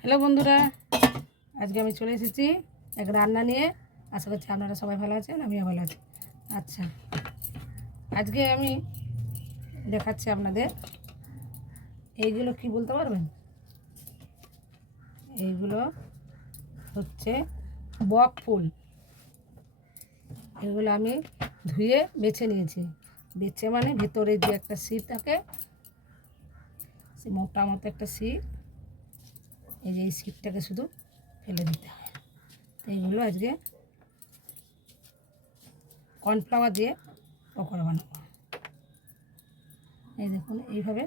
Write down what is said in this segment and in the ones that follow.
Hello বন্ধুরা, আজকে আমি চলে এসেছি এক রান্না নিয়ে। আশা করছি আপনারা সবাই ভালো আছেন, আমিও ভালো আছি। আচ্ছা, আজকে আমি দেখাচ্ছি আপনাদের এইগুলো কি বলতে পারবেন? এইগুলো হচ্ছে বক ফুল। এগুলো আমি ধুয়ে বেছে নিয়েছি। বেছে মানে ভেতরে যে একটা শীত থাকে, সে মোটা মতো একটা শীত, এই যে এই শীতটাকে শুধু ফেলে দিতে হয়। এইগুলো আজকে কর্নফ্লাওয়ার দিয়ে পকোড়া বানাবো। এই দেখুন, এইভাবে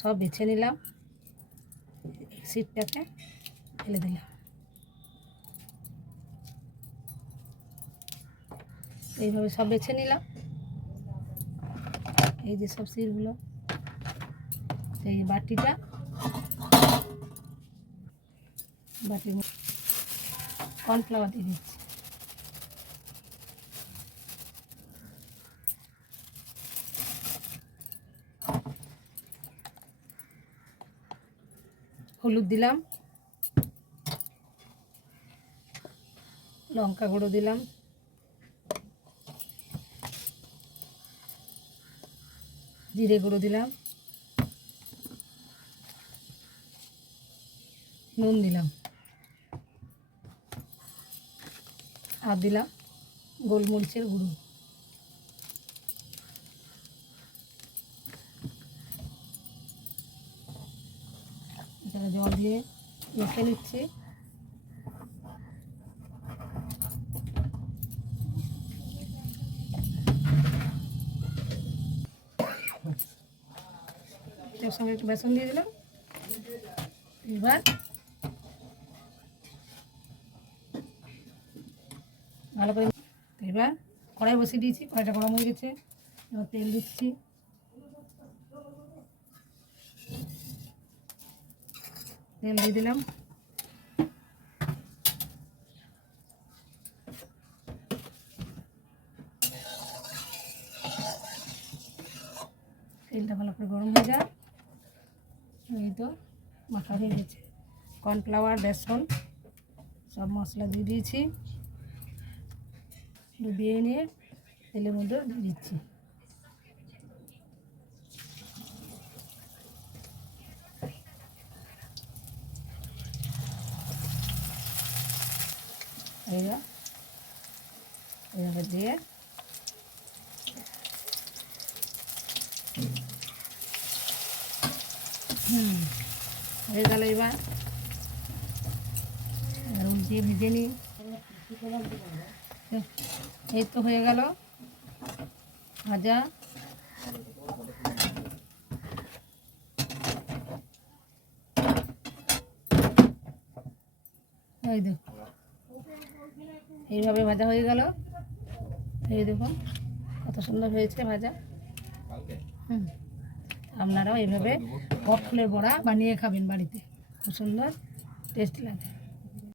সব বেছে নিলাম, শীতটাকে ফেলে দিলাম। এইভাবে সব বেছে নিলাম। এই যে সব সিটগুলো, এই বাটিটা, বাটির কর্নফ্লাওয়ার দিয়ে দিচ্ছি। হলুদ দিলাম, লঙ্কা গুঁড়ো দিলাম, জিরে গুঁড়ো দিলাম, নুন দিলাম, আর দিলাম গোলমরিচের গুঁড়ো। এখানে জল দিয়ে মেখে নিচ্ছি। এর সঙ্গে একটু বেসন দিয়ে দিলাম। এবার ভালো করে, এবার কড়াই বসিয়ে দিয়েছি, কড়াইটা গরম হয়ে গেছে। এবার তেল দিচ্ছি, তেল দিয়ে দিলাম। তেলটা ভালো করে গরম হয়ে যায়। এই তো মাখা হয়ে গেছে। কর্নফ্লাওয়ার, বেসন সব মশলা দিয়ে দিয়েছি। ডুবিয়ে নিয়ে তেলের মধ্যে দিয়ে দিচ্ছি। এইভাবে দিয়ে হয়ে গেল। এবার উল্টিয়ে ভেজে নিই। এই তো হয়ে গেল ভাজা। এই দেখুন, এইভাবে ভাজা হয়ে গেল। এই দেখুন কত সুন্দর হয়েছে ভাজা। আপনারাও এইভাবে বক ফুলের বড়া বানিয়ে খাবেন বাড়িতে, খুব সুন্দর টেস্ট লাগে।